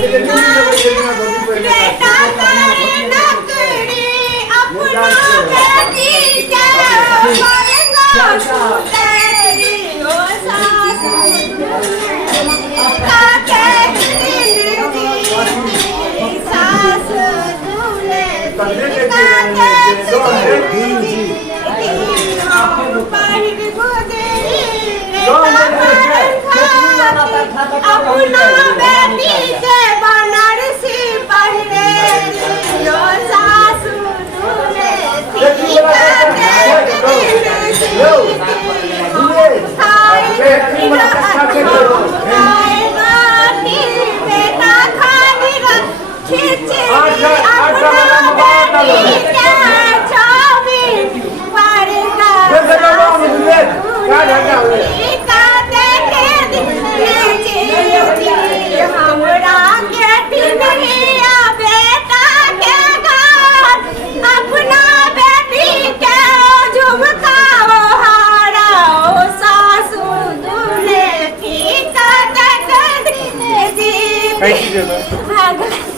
बेटा करे नकड़ी अपना बेटी के मरेगा तेरी ओ सास काके सास दूल्हे काके अपना बेटी के बनारसी पहने दियो सासू दूल्हे बेटा खानी खींचे Thank you.